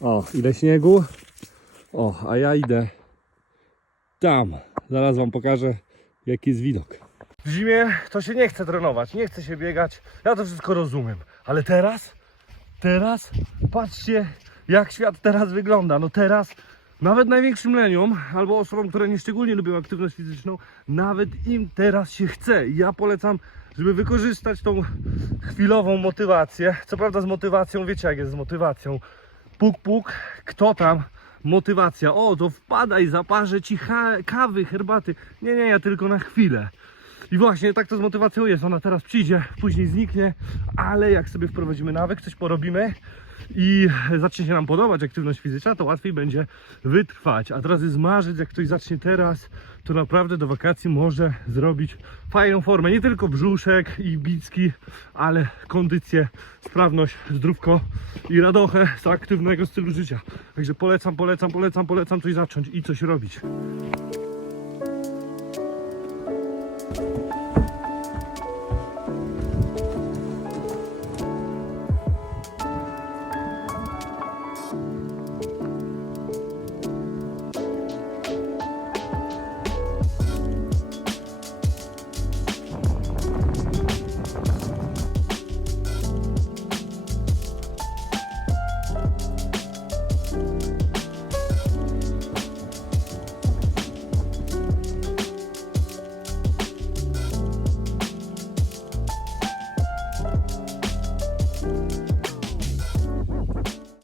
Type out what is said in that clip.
O, ile śniegu. O, a ja idę tam. Zaraz wam pokażę, jaki jest widok. W zimie to się nie chce trenować, nie chce się biegać. Ja to wszystko rozumiem. Ale teraz, teraz, patrzcie, jak świat teraz wygląda. No teraz, nawet największym leniom, albo osobom, które nie szczególnie lubią aktywność fizyczną, nawet im teraz się chce. Ja polecam, żeby wykorzystać tą chwilową motywację. Co prawda z motywacją, wiecie jak jest z motywacją. Puk, puk, kto tam? Motywacja. O, to wpadaj, zaparzę ci kawy, herbaty. Nie, nie, ja tylko na chwilę. I właśnie tak to z motywacją jest. Ona teraz przyjdzie, później zniknie, ale jak sobie wprowadzimy nawyk, coś porobimy i zacznie się nam podobać aktywność fizyczna, to łatwiej będzie wytrwać. A teraz jest marzec, jak ktoś zacznie teraz, to naprawdę do wakacji może zrobić fajną formę. Nie tylko brzuszek i bicki, ale kondycję, sprawność, zdrówko i radochę z aktywnego stylu życia. Także polecam, polecam, polecam, polecam coś zacząć i coś robić.